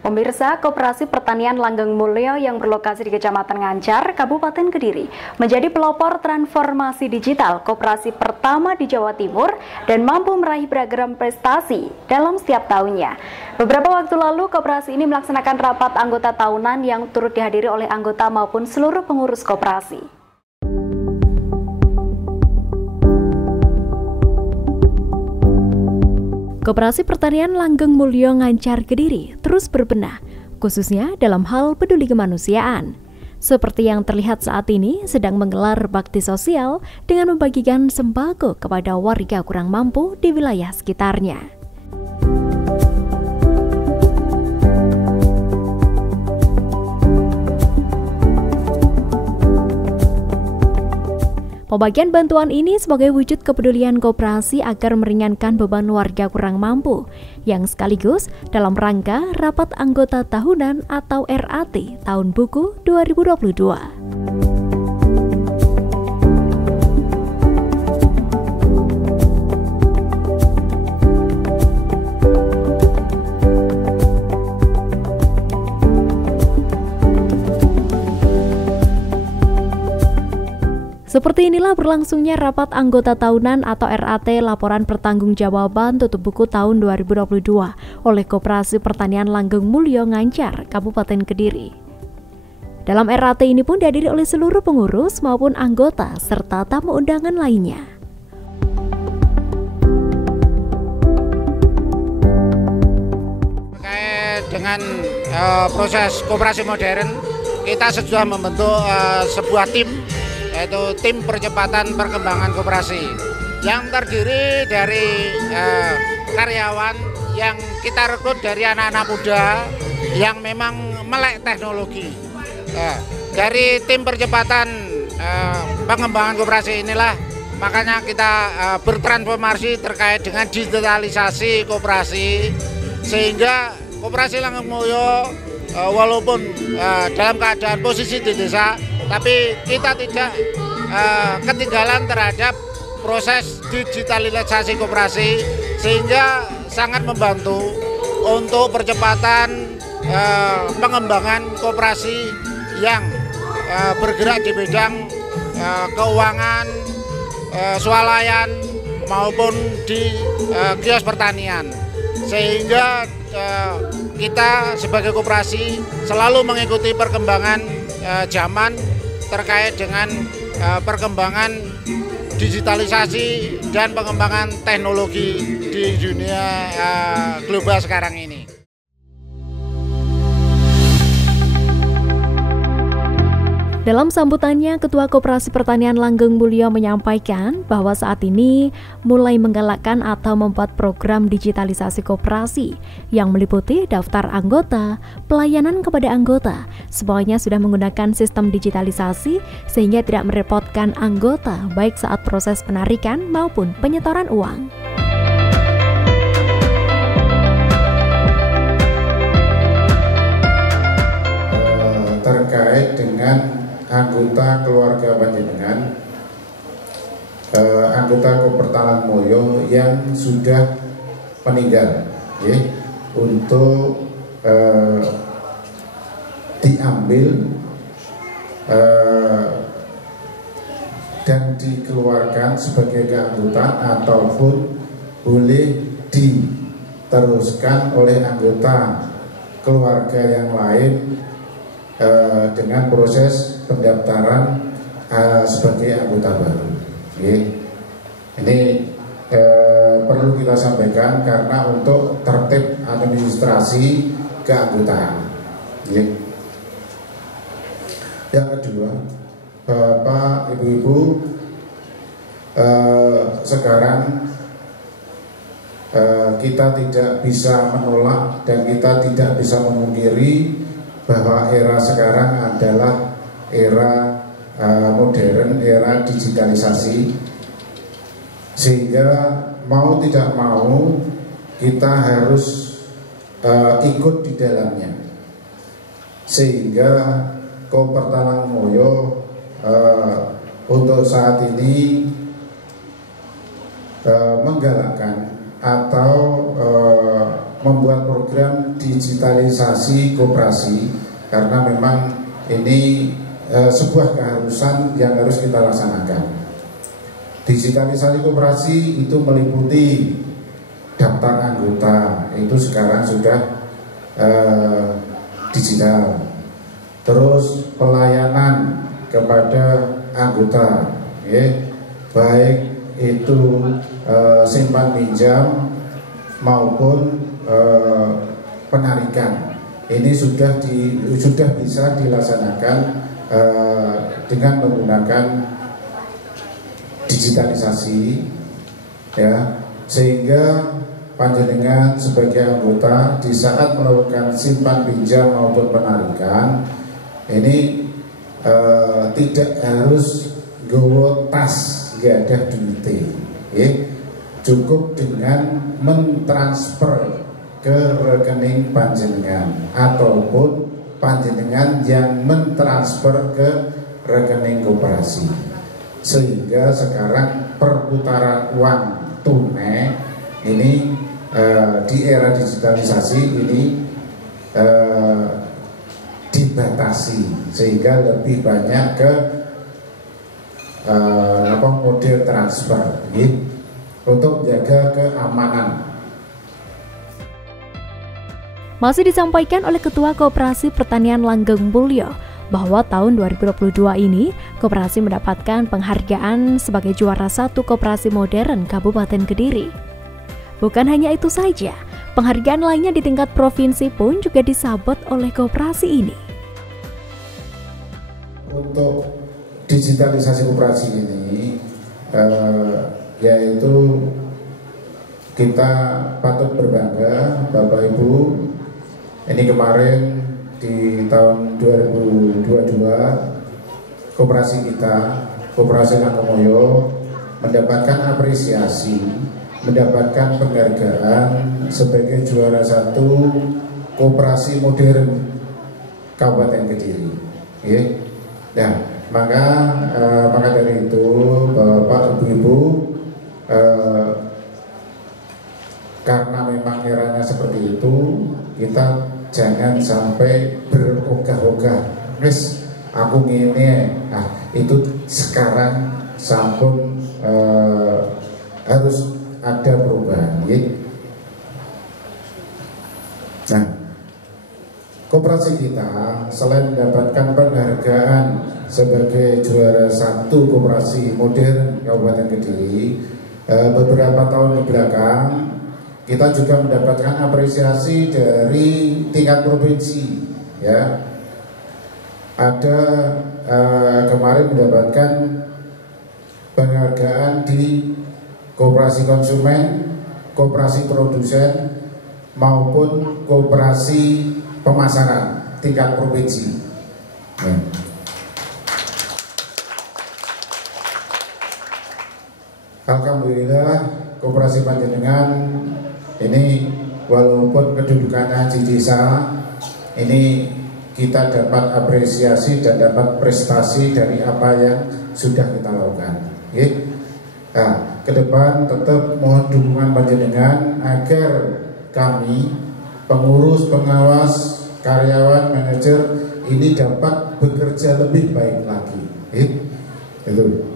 Pemirsa, Koperasi Pertanian Langgeng Mulyo yang berlokasi di Kecamatan Ngancar, Kabupaten Kediri, menjadi pelopor transformasi digital koperasi pertama di Jawa Timur dan mampu meraih beragam prestasi dalam setiap tahunnya. Beberapa waktu lalu, koperasi ini melaksanakan rapat anggota tahunan yang turut dihadiri oleh anggota maupun seluruh pengurus koperasi. Koperasi Pertanian Langgeng Mulyo Ngancar Kediri terus berbenah, khususnya dalam hal peduli kemanusiaan. Seperti yang terlihat saat ini sedang menggelar bakti sosial dengan membagikan sembako kepada warga kurang mampu di wilayah sekitarnya. Pembagian bantuan ini sebagai wujud kepedulian koperasi agar meringankan beban warga kurang mampu, yang sekaligus dalam rangka Rapat Anggota Tahunan atau RAT Tahun Buku 2022. Seperti inilah berlangsungnya Rapat Anggota Tahunan atau RAT Laporan Pertanggungjawaban Tutup Buku tahun 2022 oleh Koperasi Pertanian Langgeng Mulyo Ngancar, Kabupaten Kediri. Dalam RAT ini pun dihadiri oleh seluruh pengurus maupun anggota serta tamu undangan lainnya. Terkait dengan proses koperasi modern, kita sudah membentuk sebuah tim, yaitu tim percepatan perkembangan koperasi yang terdiri dari karyawan yang kita rekrut dari anak-anak muda yang memang melek teknologi. Dari tim percepatan pengembangan koperasi inilah makanya kita bertransformasi terkait dengan digitalisasi koperasi, sehingga Koperasi Langgeng Mulyo walaupun dalam keadaan posisi di desa, tapi kita tidak ketinggalan terhadap proses digitalisasi koperasi, sehingga sangat membantu untuk percepatan pengembangan koperasi yang bergerak di bidang keuangan, swalayan maupun di kios pertanian, sehingga kita sebagai koperasi selalu mengikuti perkembangan zaman terkait dengan perkembangan digitalisasi dan pengembangan teknologi di dunia global sekarang ini. Dalam sambutannya, Ketua Koperasi Pertanian Langgeng Mulyo menyampaikan bahwa saat ini mulai menggalakkan atau membuat program digitalisasi koperasi yang meliputi daftar anggota, pelayanan kepada anggota, semuanya sudah menggunakan sistem digitalisasi sehingga tidak merepotkan anggota baik saat proses penarikan maupun penyetoran uang. Terkait dengan anggota keluarga panjenengan, anggota Kopertalan Mulyo yang sudah meninggal, ya, untuk diambil dan dikeluarkan sebagai keanggotaan ataupun boleh diteruskan oleh anggota keluarga yang lain dengan proses pendaftaran sebagai anggota baru. Ini perlu kita sampaikan karena untuk tertib administrasi keanggotaan. Yang kedua, Bapak, Ibu-ibu, sekarang kita tidak bisa menolak dan kita tidak bisa memungkiri bahwa era sekarang adalah era modern, era digitalisasi, sehingga mau tidak mau kita harus ikut di dalamnya, sehingga Kopertalan Mulyo untuk saat ini menggalakkan atau membuat program digitalisasi koperasi karena memang ini sebuah keharusan yang harus kita laksanakan. Digitalisasi koperasi itu meliputi daftar anggota, itu sekarang sudah digital. Terus pelayanan kepada anggota, ya, baik itu simpan pinjam maupun penarikan, ini sudah bisa dilaksanakan dengan menggunakan digitalisasi, ya, sehingga panjenengan sebagai anggota di saat melakukan simpan pinjam maupun penarikan ini tidak harus gowo tas gak ada duit, ya. Cukup dengan mentransfer ke rekening panjenengan ataupun panjenengan yang mentransfer ke rekening koperasi, sehingga sekarang perputaran uang tunai ini di era digitalisasi ini dibatasi, sehingga lebih banyak ke model transfer, gitu, untuk menjaga keamanan. Masih disampaikan oleh Ketua Koperasi Pertanian Langgeng Mulyo bahwa tahun 2022 ini koperasi mendapatkan penghargaan sebagai juara 1 koperasi modern Kabupaten Kediri. Bukan hanya itu saja, penghargaan lainnya di tingkat provinsi pun juga disabet oleh koperasi ini. Untuk digitalisasi koperasi ini yaitu kita patut berbangga, Bapak Ibu. Ini kemarin di tahun 2022 koperasi kita, Koperasi Langgeng Mulyo, mendapatkan apresiasi, mendapatkan penghargaan sebagai juara 1 koperasi modern Kabupaten Kediri, ya. Nah, maka dari itu Bapak Ibu, karena memang eranya seperti itu, kita jangan sampai berogah-ogah, wis aku ngene, itu sekarang sampun harus ada perubahan, ya. Nah, koperasi kita selain mendapatkan penghargaan sebagai juara 1 koperasi modern Kabupaten Kediri, beberapa tahun ke belakang kita juga mendapatkan apresiasi dari tingkat provinsi, ya. Ada kemarin mendapatkan penghargaan di koperasi konsumen, koperasi produsen maupun koperasi pemasaran tingkat provinsi, ya. Alhamdulillah koperasi panjenengan ini walaupun kedudukannya di desa, ini kita dapat apresiasi dan dapat prestasi dari apa yang sudah kita lakukan, ya. Nah, ke depan tetap mohon dukungan panjenengan agar kami pengurus, pengawas, karyawan, manajer ini dapat bekerja lebih baik lagi, itu.